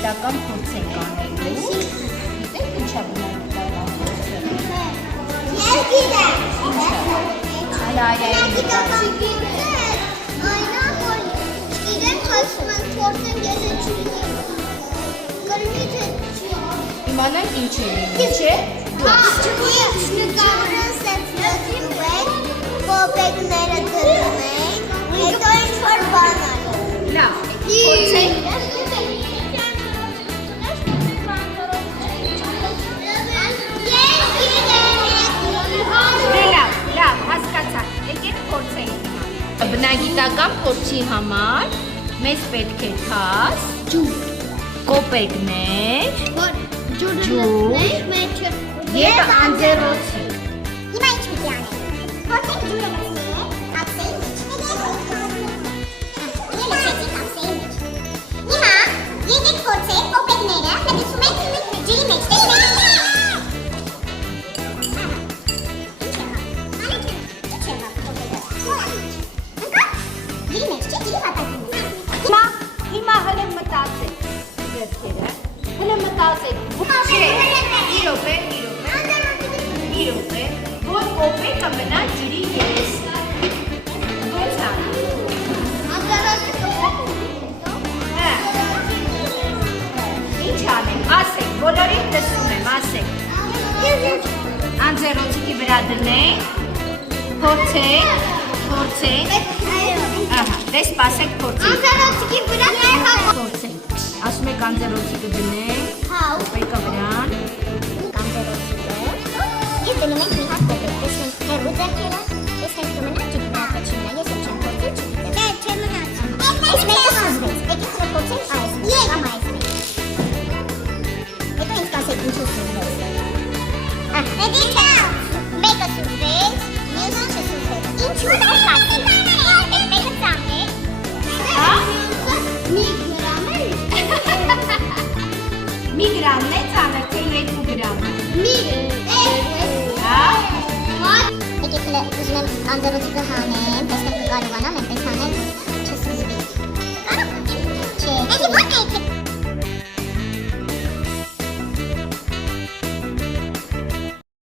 բնագիտական փորձ ենք անելու։ Գիտեք ինչ է բնագիտական փորձը։ Ես գիտեմ։ Բնագիտական որ իրենք ասում են փորձեն գեզեչունի։ Գրմի թե չի։ Իմանանք ինչ է լինի, չէ՞։ Նկարը սեփրոտի մեջ կոպեկները դնում ենք, հետո ինչ-որ բան անում։ Լավ, փորձենք։ Լավ, հասկացա։ Եկեք փորձենք։ Բնագիտական փորձի համար մեզ պետք է թաս, կոպեկներ, ջուր եւ անձեռոցի։ Հիմա ինչ պիտի անենք։ Փորձենք ջուրը լցնել, ափսեի մեջ։ Ափսեի մեջ։ Հիմա եկեք փորձենք կոպեկները մտցում ենք ջրի մեջ։ Հիմա հələ մտածեք ձեռքերը, հələ մտածեք, մի րոպե, որ կոպեկը մնա ջրի ես, ոնց անենք, ինչ անենք, ասեք, բոլորին լսում եմ, ասեք, անձեռոցիկի վրա դնենք, փորձենք, դե սպասեք փորձենք, Անձեռոցիկի վրա փորձենք, ասում եք անձեռոցիկը դնենք, կոպեկը վրան, Ես դնում ենք մի հատ կոպեկ, տեսնենք հեռու ձեռքերը, տեսնենք կմնա ջրի վրա չի մնա, ես եմ չեմ փորձել չգիտեմ։ Դե չեմ մնացել։ Այս մեկը սուզվեց, եկեք հենց փորձենք այս մեջ, կամ այս մեջ։ Հետո ինձ կասեք ինչու սուզվեց։ Հետի չէ, մեկը սուզվեց, մյուսը չսուզվեց։ Ինչու է կասի։ Այդ մեկը ծանր է։ մի գրամն է ծանր, թե 2 գրամ։ Եկեք ուզում եմ անձեռոցիկը հանեմ, տեսնեմ կկարողանամ, այնպես հանեմ։